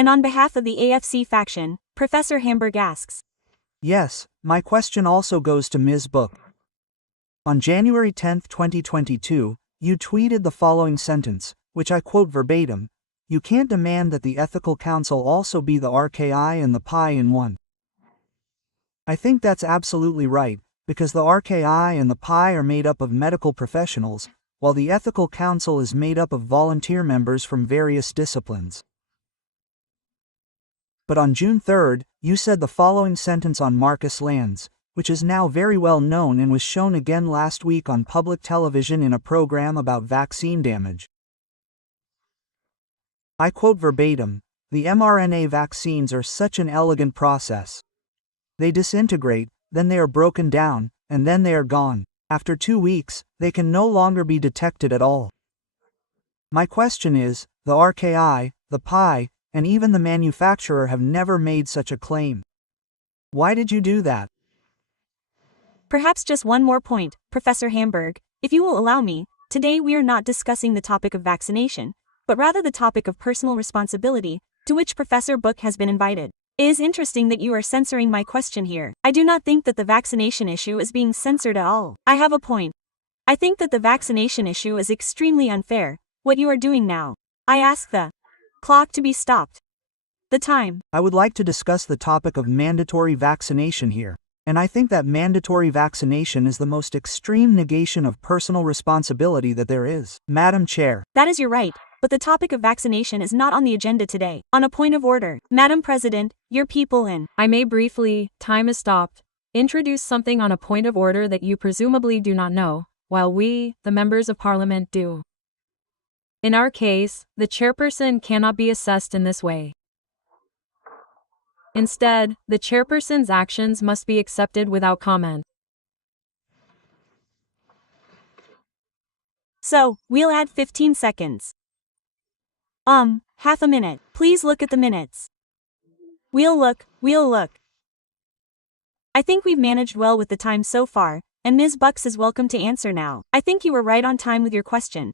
And on behalf of the AfD Faction, Professor Hamburg asks. Yes, my question also goes to Ms. Book. On January 10, 2022, you tweeted the following sentence, which I quote verbatim: "You can't demand that the Ethical Council also be the RKI and the PI in one." I think that's absolutely right, because the RKI and the PI are made up of medical professionals, while the Ethical Council is made up of volunteer members from various disciplines. But on June 3, you said the following sentence on Marcus Lanz, which is now very well known and was shown again last week on public television in a program about vaccine damage. I quote verbatim, "The mRNA vaccines are such an elegant process. They disintegrate, then they are broken down, and then they are gone. After 2 weeks, they can no longer be detected at all." My question is, the RKI, the PI, and even the manufacturer have never made such a claim. Why did you do that? Perhaps just one more point, Professor Hamburg, if you will allow me. Today we are not discussing the topic of vaccination, but rather the topic of personal responsibility, to which Professor Book has been invited. It is interesting that you are censoring my question here. I do not think that the vaccination issue is being censored at all. I have a point. I think that the vaccination issue is extremely unfair, what you are doing now. I ask the clock to be stopped. The time. I would like to discuss the topic of mandatory vaccination here, and I think that mandatory vaccination is the most extreme negation of personal responsibility that there is. Madam Chair. That is your right, but the topic of vaccination is not on the agenda today. On a point of order, Madam President, your people in. I may briefly, time is stopped, introduce something on a point of order that you presumably do not know, while we, the members of Parliament, do. In our case, the chairperson cannot be assessed in this way. Instead, the chairperson's actions must be accepted without comment. So, we'll add 15 seconds. Half a minute. Please look at the minutes. We'll look. I think we've managed well with the time so far, and Ms. Bucks is welcome to answer now. I think you were right on time with your question.